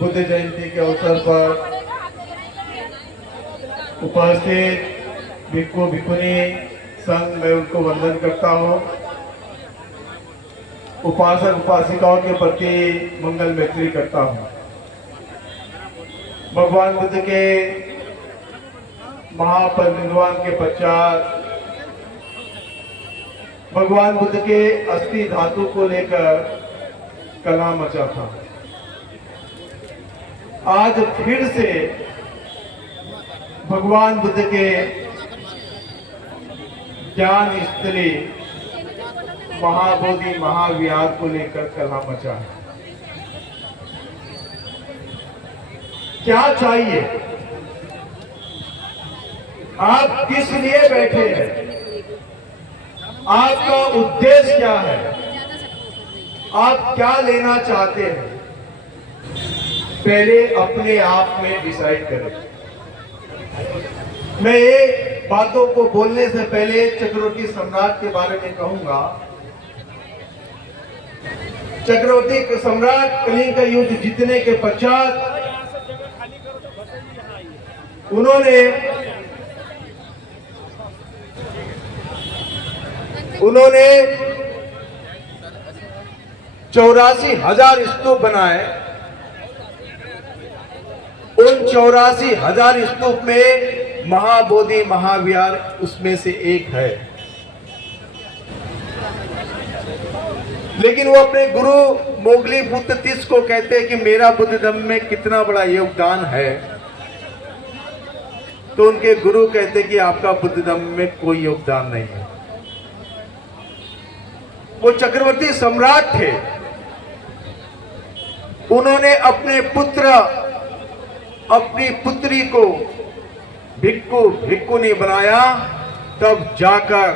बुद्ध जयंती के अवसर पर उपस्थित भिक्खु भिक्खुनी संघ मैं उनको वंदन करता हूँ। उपासक उपासिकाओं के प्रति मंगल मैत्री करता हूँ। भगवान बुद्ध के महापरिनिर्वाण के पश्चात भगवान बुद्ध के अस्थि धातु को लेकर कलह मचा था। आज फिर से भगवान बुद्ध के ज्ञान स्थली महाबोधि महाविहार को लेकर कलह मचा है। क्या चाहिए? आप किस लिए बैठे हैं? आपका उद्देश्य क्या है? आप क्या लेना चाहते हैं? पहले अपने आप में डिसाइड करें। मैं ये बातों को बोलने से पहले चक्रवर्ती सम्राट के बारे में कहूंगा। चक्रवर्ती सम्राट कलिंग का युद्ध जीतने के पश्चात उन्होंने 84,000 स्तूप बनाए। उन 84,000 स्तूप में महाबोधि महाविहार उसमें से एक है। लेकिन वो अपने गुरु मोगली पुत्र तीस को कहते हैं कि मेरा बुद्ध धर्म में कितना बड़ा योगदान है। तो उनके गुरु कहते कि आपका बुद्ध धर्म में कोई योगदान नहीं है। वो चक्रवर्ती सम्राट थे। उन्होंने अपने पुत्र अपनी पुत्री को भिक्खु भिक्खुनी बनाया, तब जाकर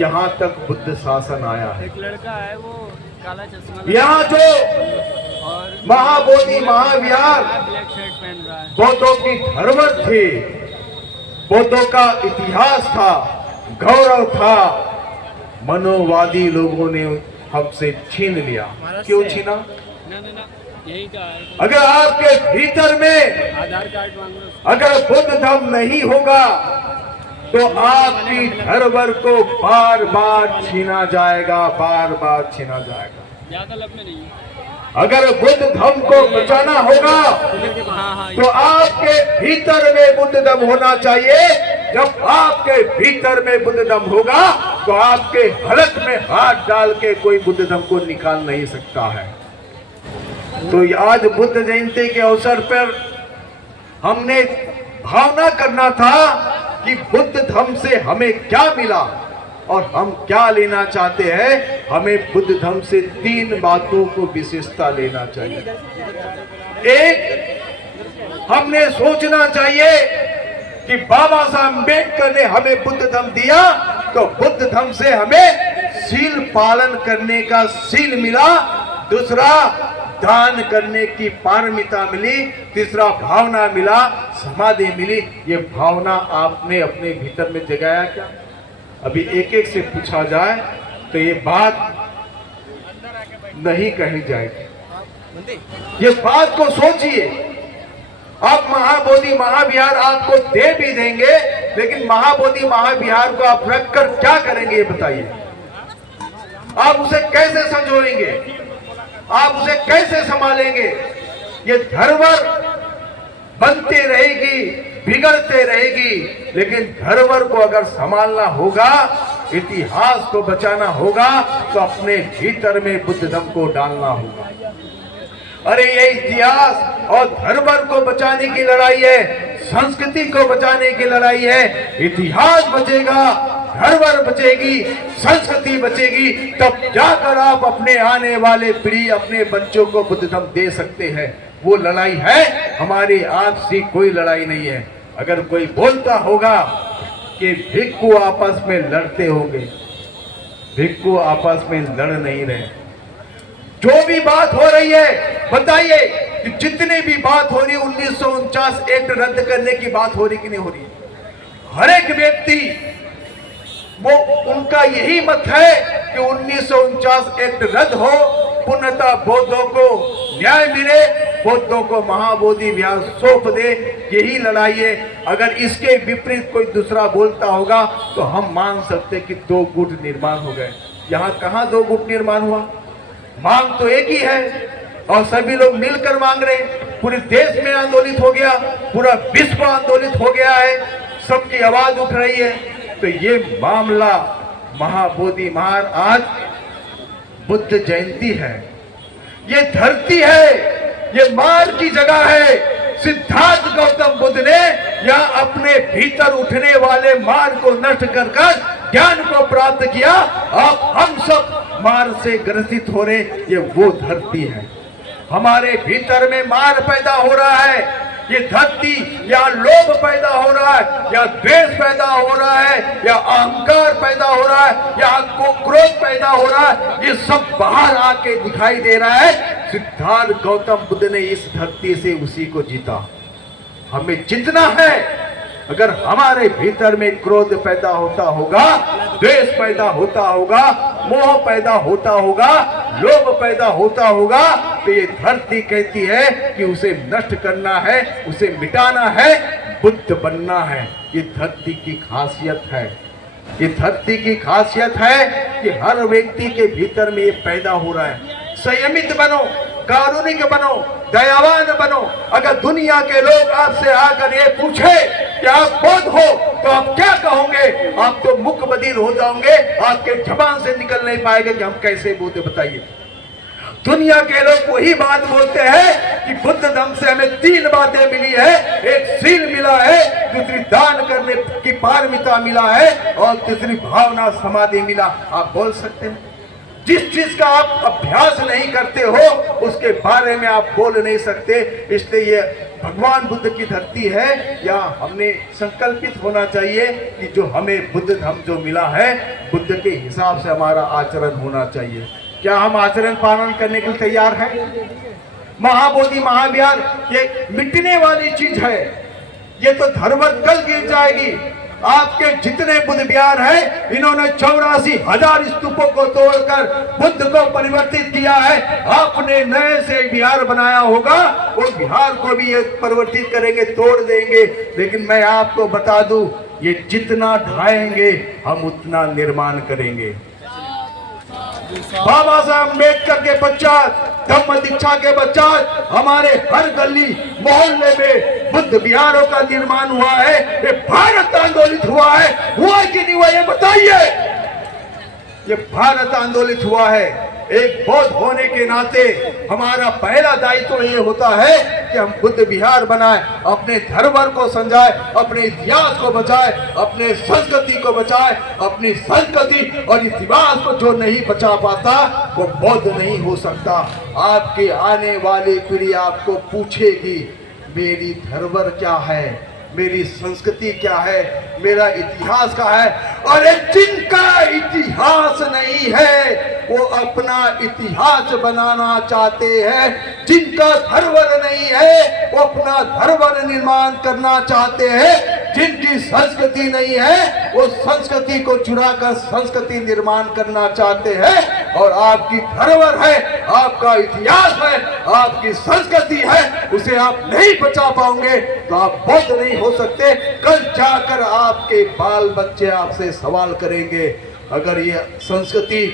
यहाँ तक बुद्ध शासन आया है। एक लड़का है वो काला चश्मा, यहाँ जो महाबोधि महाविहार ब्लैक शर्ट पहन रहा है, बौद्धों की धरोहर थी, बौद्धों का इतिहास था, गौरव था, मनोवादी लोगों ने हमसे छीन लिया। क्यों छीना? ना यही का है। अगर आपके भीतर में आधार कार्ड मांग लो। अगर बुद्ध धर्म नहीं होगा तो आपकी धरोहर को बार बार छीना जाएगा, बार बार छीना जाएगा। ज्यादा लब में नहीं। अगर बुद्ध धर्म को बचाना होगा तो आपके भीतर में बुद्ध धर्म होना चाहिए। जब आपके भीतर में बुद्ध धर्म होगा तो आपके हलक में हाथ डाल के कोई बुद्ध धर्म को निकाल नहीं सकता है। तो आज बुद्ध जयंती के अवसर पर हमने भावना करना था कि बुद्ध धर्म से हमें क्या मिला और हम क्या लेना चाहते हैं। हमें बुद्ध धर्म से 3 बातों को विशेषता लेना चाहिए। एक, हमने सोचना चाहिए कि बाबा साहब अम्बेडकर ने हमें बुद्ध धर्म दिया तो बुद्ध धर्म से हमें शील पालन करने का शील मिला। दूसरा, दान करने की पारमिता मिली। तीसरा, भावना मिला, समाधि मिली। ये भावना आपने अपने भीतर में जगाया क्या? अभी एक एक से पूछा जाए तो ये बात नहीं कही जाएगी। ये बात को सोचिए। आप महाबोधि महाविहार आपको दे भी देंगे, लेकिन महाबोधि महाविहार को आप रखकर क्या करेंगे ये बताइए। आप उसे कैसे संजोएंगे? आप उसे कैसे संभालेंगे? ये धरोहर बनती रहेगी, बिगड़ते रहेगी, लेकिन धरोहर को अगर संभालना होगा, इतिहास को बचाना होगा तो अपने भीतर में बुद्ध धर्म को डालना होगा। अरे ये इतिहास और धरोहर को बचाने की लड़ाई है, संस्कृति को बचाने की लड़ाई है। इतिहास बचेगा, धरोहर बचेगी, संस्कृति बचेगी, तब जाकर आप अपने आने वाले पीढ़ी, अपने बच्चों को बुद्ध धर्म दे सकते हैं। वो लड़ाई है, हमारी आपसी कोई लड़ाई नहीं है। अगर कोई बोलता होगा कि भिक्खु आपस में लड़ते होंगे, भिक्खु आपस में लड़ नहीं रहे। जो भी बात हो रही है बताइए कि जितनी भी बात हो रही है 1949 एक्ट रद्द करने की बात हो रही कि नहीं हो रही? हर एक व्यक्ति वो उनका यही मत है कि 1949 एक्ट रद्द हो, पूर्णतः बौद्धों को न्याय मिले, बौद्धों को महाबोधि विहार सौंप दे, यही लड़ाई है। अगर इसके विपरीत कोई दूसरा बोलता होगा तो हम मान सकते कि दो गुट निर्माण हो गए। यहाँ कहाँ दो गुट निर्माण हुआ? मांग तो एक ही है और सभी लोग मिलकर मांग रहे हैं। पूरे देश में आंदोलित हो गया, पूरा विश्व आंदोलित हो गया है, सबकी आवाज उठ रही है। तो ये मामला महाबोधि महार, आज बुद्ध जयंती है, ये धरती है, ये मार की जगह है। सिद्धार्थ गौतम बुद्ध ने यहाँ अपने भीतर उठने वाले मार को नष्ट कर ज्ञान को प्राप्त किया। अब हम सब मार से ग्रसित हो रहे, ये वो धरती है। हमारे भीतर में मार पैदा हो रहा है, ये धरती या लोभ पैदा हो रहा है, या द्वेष पैदा हो रहा है, या अहंकार पैदा हो रहा है, या क्रोध पैदा हो रहा है, ये सब बाहर आके दिखाई दे रहा है। सिद्धार्थ गौतम बुद्ध ने इस धरती से उसी को जीता। हमें जीतना है। अगर हमारे भीतर में क्रोध पैदा होता होगा, द्वेष पैदा होता होगा, मोह पैदा होता होगा, लोभ पैदा होता होगा, तो ये धरती कहती है कि उसे नष्ट करना है, उसे मिटाना है, बुद्ध बनना है। ये धरती की खासियत है। ये धरती की खासियत है कि हर व्यक्ति के भीतर में ये पैदा हो रहा है। संयमित बनो, कारुणिक बनो, दयावान बनो। अगर दुनिया के लोग आपसे आकर ये पूछे कि आप बौद्ध हो तो आप क्या कहोगे? आप तो मुख बधिर हो जाओगे, आपके जबान से निकल नहीं पाएगा कि हम कैसे बौद्ध, बताइए। दुनिया के लोग वही बात बोलते हैं कि बुद्ध धर्म से हमें 3 बातें मिली है। एक शील मिला है, दूसरी दान करने की पारमिता मिला है, और तीसरी भावना समाधि मिला। आप बोल सकते हैं? जिस चीज का आप अभ्यास नहीं करते हो उसके बारे में आप बोल नहीं सकते। इसलिए ये भगवान बुद्ध की धरती है। यहाँ हमने संकल्पित होना चाहिए कि जो हमें बुद्ध धर्म जो मिला है, बुद्ध के हिसाब से हमारा आचरण होना चाहिए। क्या हम आचरण पालन करने के लिए तैयार हैं? महाबोधि महाविहार ये मिटने वाली चीज है, ये तो धरोहर कल गिर जाएगी। आपके जितने बुद्ध विहार हैं, इन्होंने 84,000 स्तूपों को तोड़कर बुद्ध को परिवर्तित किया है। आपने नए से विहार बनाया होगा, उस विहार को भी ये परिवर्तित करेंगे, तोड़ देंगे। लेकिन मैं आपको बता दूं, ये जितना ढाएंगे हम उतना निर्माण करेंगे। बाबा साहब अम्बेडकर के पश्चात, धम्म दीक्षा के पश्चात हमारे हर गली मोहल्ले में बुद्ध विहारों का निर्माण हुआ है। ये भारत आंदोलित हुआ है, हुआ कि नहीं हुआ ये बताइए। ये भारत आंदोलित हुआ है। एक बौद्ध होने के नाते हमारा पहला दायित्व ये होता है कि हम बुद्ध विहार बनाएं, अपने धरोहर को संजाएं, अपने इतिहास को बचाएं, अपने संस्कृति को बचाएं। अपनी संस्कृति और इतिहास को जो नहीं बचा पाता वो बौद्ध नहीं हो सकता। आपके आने वाली पीढ़ी आपको पूछेगी मेरी धरोहर क्या है, मेरी संस्कृति क्या है, मेरा इतिहास क्या है। और जिनका इतिहास नहीं है वो अपना इतिहास बनाना चाहते हैं। जिनका धरोहर नहीं है वो अपना धरोहर निर्माण करना चाहते हैं। जिनकी संस्कृति नहीं है वो संस्कृति को चुराकर संस्कृति निर्माण करना चाहते हैं। और आपकी धरोहर है, आपका इतिहास है, आपकी संस्कृति है, उसे आप नहीं बचा पाओगे तो आप बौद्ध नहीं हो सकते। कल जाकर आपके बाल बच्चे आपसे सवाल करेंगे। अगर ये संस्कृति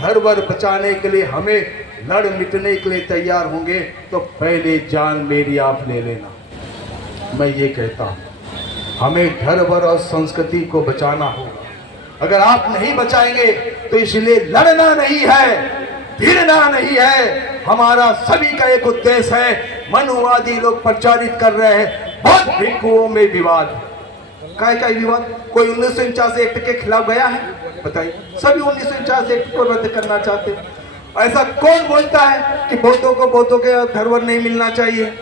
धरोहर बचाने के लिए हमें लड़ मिटने के लिए तैयार होंगे तो पहले जान मेरी आप ले लेना। मैं ये कहता हूँ, हमें धरोहर और संस्कृति को बचाना होगा। अगर आप नहीं बचाएंगे तो इसलिए लड़ना नहीं है, भिड़ना नहीं है। हमारा सभी का एक उद्देश्य है। मनुवादी लोग प्रचारित कर रहे हैं बौद्ध भिक्षुओं में विवाद। काय विवाद? कोई 1949 एक्ट के खिलाफ गया है? बताइए। सभी 1949 एक्ट को रद्द करना चाहते हैं। ऐसा कौन बोलता है कि बौद्धों को बौद्धों के धरोहर नहीं मिलना चाहिए?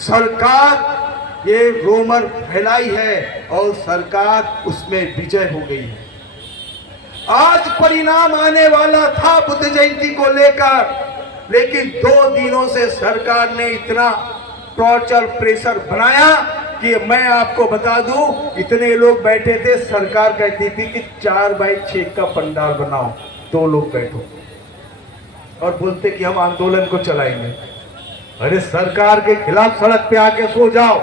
सरकार ये रोमर फैलाई है और सरकार उसमें विजय हो गई है। आज परिणाम आने वाला था बुद्ध जयंती को लेकर, लेकिन 2 दिनों से सरकार ने इतना टॉर्चर प्रेशर बनाया कि मैं आपको बता दूं, इतने लोग बैठे थे, सरकार कहती थी कि 4x6 का पंडाल बनाओ, 2 लोग बैठो, और बोलते कि हम आंदोलन को चलाएंगे। अरे सरकार के खिलाफ सड़क पे आके सो जाओ,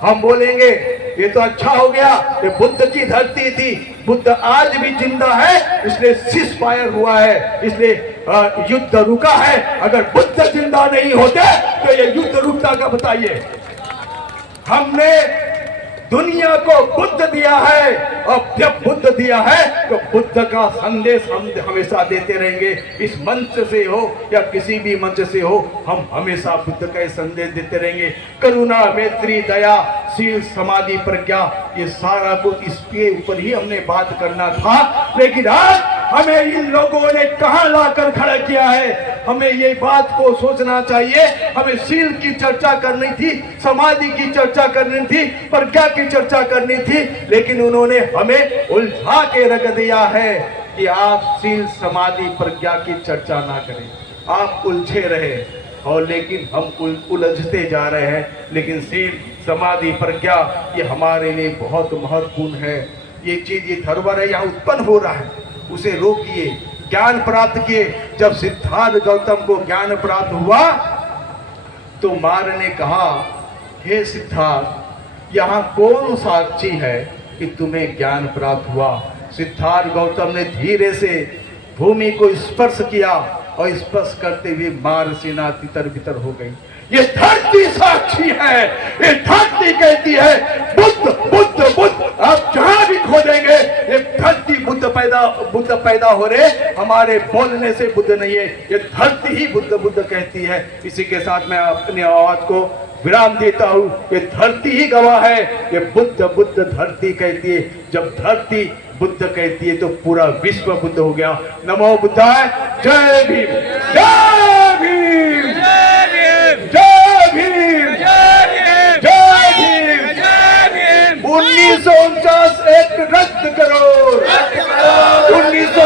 हम बोलेंगे ये तो अच्छा हो गया, ये बुद्ध की धरती थी, बुद्ध आज भी जिंदा है, इसलिए सीज फायर हुआ है, इसलिए युद्ध रुका है। अगर बुद्ध जिंदा नहीं होते तो ये युद्ध रुकता का बताइए। हमने दुनिया को बुद्ध दिया है, और जब बुद्ध दिया है तो बुद्ध का संदेश हम हमेशा देते रहेंगे। इस मंच से हो या किसी भी मंच से हो, हम हमेशा बुद्ध का संदेश देते रहेंगे। करुणा, मैत्री, दया, शील, समाधि, प्रज्ञा, ये सारा कुछ इसके ऊपर ही हमने बात करना था। लेकिन आज हमें इन लोगों ने कहां लाकर खड़ा किया है। हमें ये बात को सोचना चाहिए, हमें शील की चर्चा करनी थी, समाधि की चर्चा करनी थी, प्रज्ञा की चर्चा करनी थी, लेकिन उन्होंने हमें उलझा के रख दिया है कि आप शील, समाधि, प्रज्ञा की चर्चा ना करें। आप उलझे रहे, और लेकिन हम उलझते जा रहे हैं। लेकिन शील, समाधि, प्रज्ञा ये हमारे लिए बहुत महत्वपूर्ण है। ये चीज, ये धरोहर है, यहाँ उत्पन्न हो रहा है, उसे रोकिए, ज्ञान प्राप्त किए। जब सिद्धार्थ गौतम को ज्ञान प्राप्त हुआ तो मार ने कहा, हे सिद्धार्थ, यहाँ कौन साक्षी है कि तुम्हें ज्ञान प्राप्त हुआ? सिद्धार्थ गौतम ने धीरे से भूमि को स्पर्श किया, और स्पर्श करते हुए मार सेना तितर बितर हो गई। ये धरती साक्षी है, ये धरती कहती है बुद्ध बुद्ध बुद्ध। आप जहां भी खोजेंगे ये धरती बुद्ध पैदा हो रहे, हमारे बोलने से बुद्ध नहीं है, ये धरती ही बुद्ध बुद्ध कहती है। इसी के साथ मैं अपनी आवाज को विराम देता हूँ। ये धरती ही गवाह है, ये बुद्ध बुद्ध धरती कहती है। जब धरती बुद्ध कहती है तो पूरा विश्व बुद्ध हो गया। नमो बुद्धाय। जय भीम, जय भीम, जय भीम, जय भीम, जय भीम। 1949 एक्ट रद्द करो, 1949